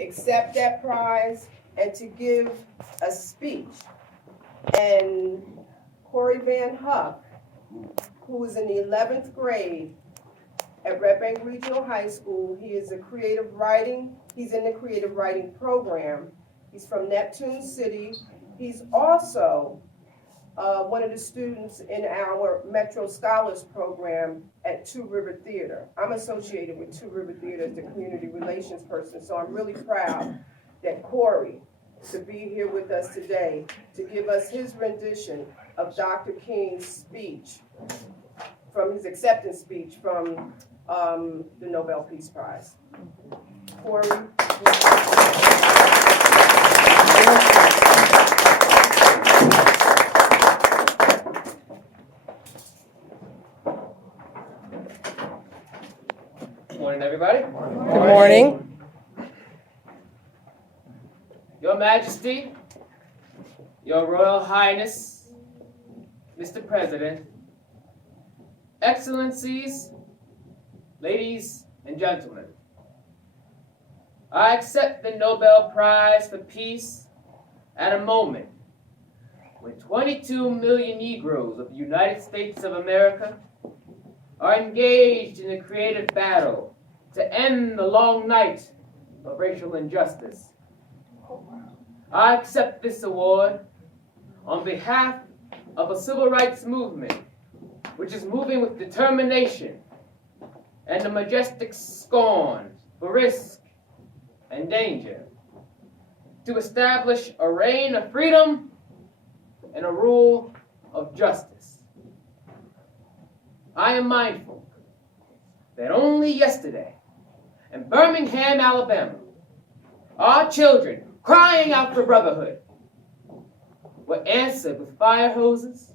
accept that prize and to give a speech. And Corey Van Huck, who is in the 11th grade at Red Bank Regional High School, he's in the creative writing program. He's from Neptune City. He's also one of the students in our Metro Scholars Program at Two River Theater. I'm associated with Two River Theater as the community relations person, so I'm really proud that Corey to be here with us today to give us his rendition of Dr. King's speech, from his acceptance speech from the Nobel Peace Prize. Corey. Good morning, everybody. Good morning. Your Majesty, Your Royal Highness, Mr. President, Excellencies, ladies and gentlemen, I accept the Nobel Prize for Peace at a moment when 22 million Negroes of the United States of America are engaged in a creative battle to end the long night of racial injustice. I accept this award on behalf of a civil rights movement which is moving with determination and a majestic scorn for risk and danger to establish a reign of freedom and a rule of justice. I am mindful that only yesterday in Birmingham, Alabama, our children crying out for brotherhood were answered with fire hoses,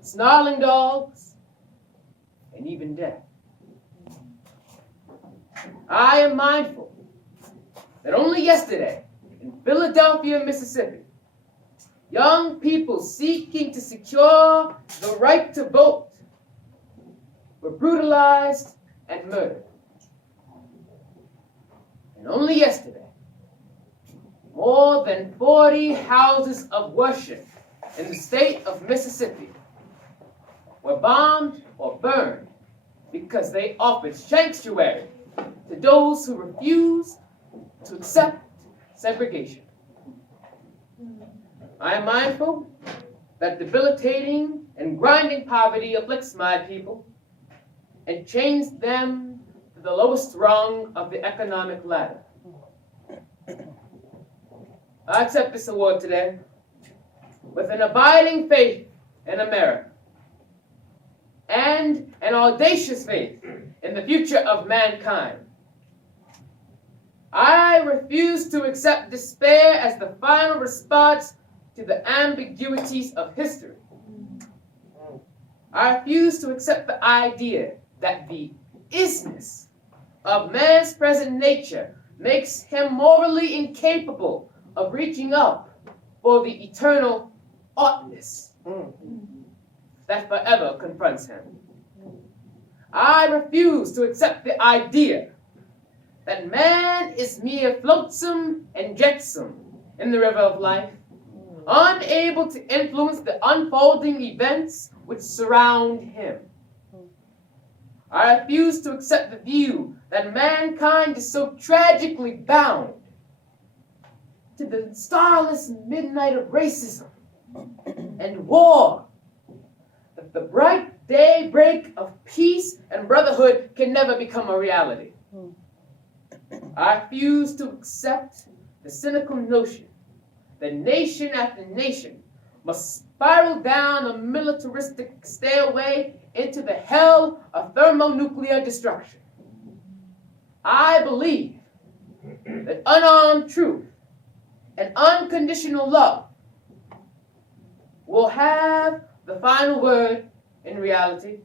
snarling dogs, and even death. I am mindful that only yesterday in Philadelphia, Mississippi, young people seeking to secure the right to vote were brutalized and murdered. And only yesterday, more than 40 houses of worship in the state of Mississippi were bombed or burned because they offered sanctuary to those who refuse to accept segregation. I am mindful that debilitating and grinding poverty afflicts my people and chains them to the lowest rung of the economic ladder. I accept this award today with an abiding faith in America and an audacious faith in the future of mankind. I refuse to accept despair as the final response to the ambiguities of history. I refuse to accept the idea that the isness of man's present nature makes him morally incapable of reaching up for the eternal oughtness that forever confronts him. I refuse to accept the idea that man is mere flotsam and jetsam in the river of life, unable to influence the unfolding events which surround him. I refuse to accept the view that mankind is so tragically bound to the starless midnight of racism and war that the bright daybreak of peace and brotherhood can never become a reality. I refuse to accept the cynical notion that nation after nation must spiral down a militaristic stairway into the hell of thermonuclear destruction. I believe that unarmed truth and unconditional love will have the final word in reality.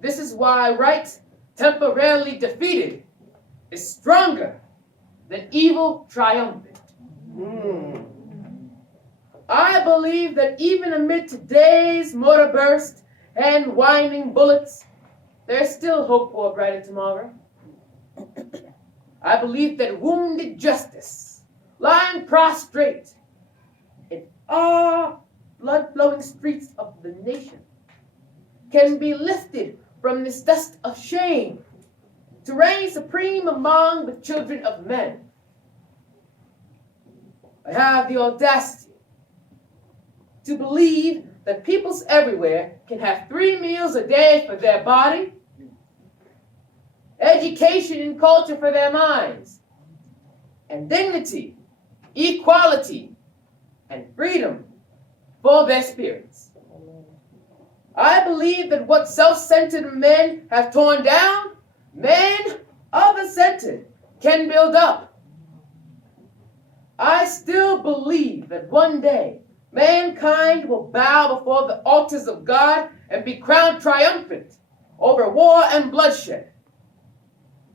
This is why right, temporarily defeated, is stronger than evil triumphant. I believe that even amid today's mortar burst and whining bullets, there's still hope for a brighter tomorrow. I believe that wounded justice, lying prostrate in our blood-flowing streets of the nation, can be lifted from this dust of shame to reign supreme among the children of men. I have the audacity to believe that peoples everywhere can have 3 meals a day for their body, education and culture for their minds, and dignity, equality, and freedom for their spirits. I believe that what self-centered men have torn down, men other-centered can build up. I still believe that one day mankind will bow before the altars of God and be crowned triumphant over war and bloodshed.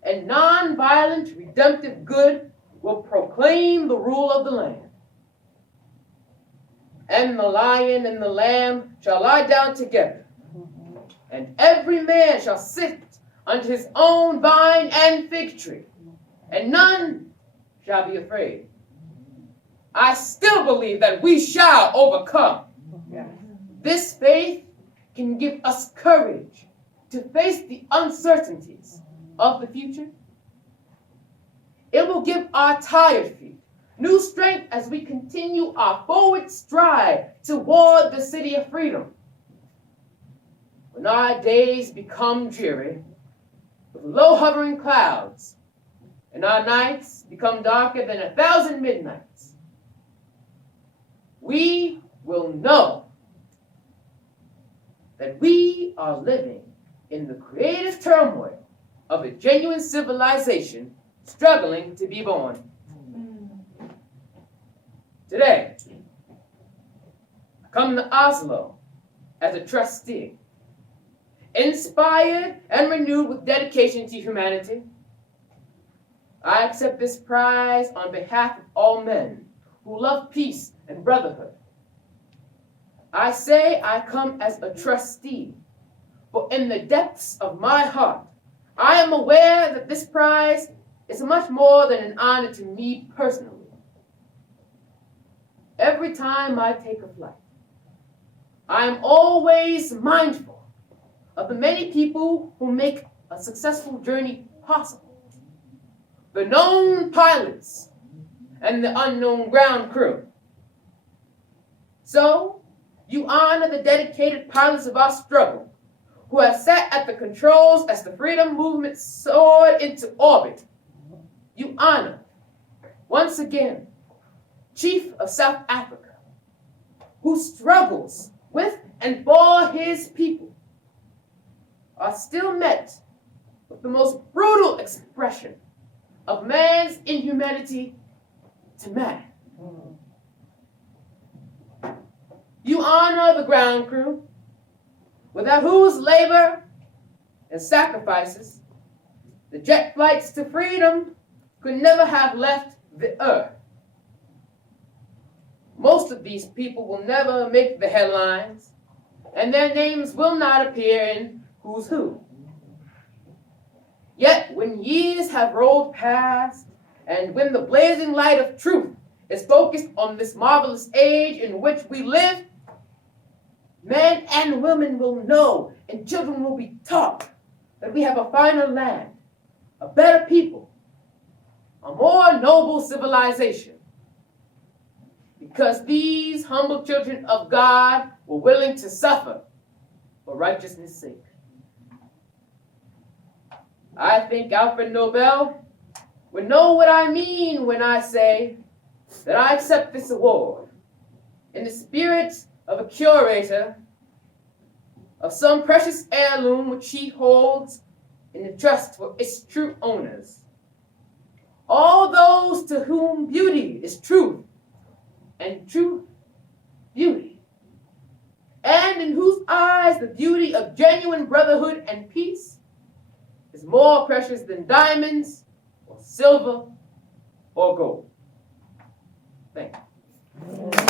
And non-violent, redemptive good will proclaim the rule of the land. And the lion and the lamb shall lie down together, and every man shall sit under his own vine and fig tree, and none shall be afraid. I still believe that we shall overcome. This faith can give us courage to face the uncertainties of the future. It will give our tired feet new strength as we continue our forward stride toward the city of freedom. When our days become dreary, with low hovering clouds, and our nights become darker than 1,000 midnights, we will know that we are living in the creative turmoil of a genuine civilization struggling to be born. Today, I come to Oslo as a trustee, inspired and renewed with dedication to humanity. I accept this prize on behalf of all men who love peace and brotherhood. I say I come as a trustee, for in the depths of my heart, I am aware that this prize is much more than an honor to me personally. Every time I take a flight, I am always mindful of the many people who make a successful journey possible. The known pilots and the unknown ground crew. So, you honor the dedicated pilots of our struggle who have sat at the controls as the freedom movement soared into orbit. You honor, once again, Chief of South Africa, who struggles with and for his people, are still met with the most brutal expression of man's inhumanity to man. You honor the ground crew, without whose labor and sacrifices the jet flights to freedom could never have left the earth. Most of these people will never make the headlines, and their names will not appear in Who's Who. Yet, when years have rolled past, and when the blazing light of truth is focused on this marvelous age in which we live, men and women will know, and children will be taught that we have a finer land, a better people, a more noble civilization. Because these humble children of God were willing to suffer for righteousness' sake. I think Alfred Nobel would know what I mean when I say that I accept this award in the spirit of a curator of some precious heirloom which he holds in the trust for its true owners. All those to whom beauty is truth, and true beauty, and in whose eyes the beauty of genuine brotherhood and peace is more precious than diamonds or silver or gold. Thank you.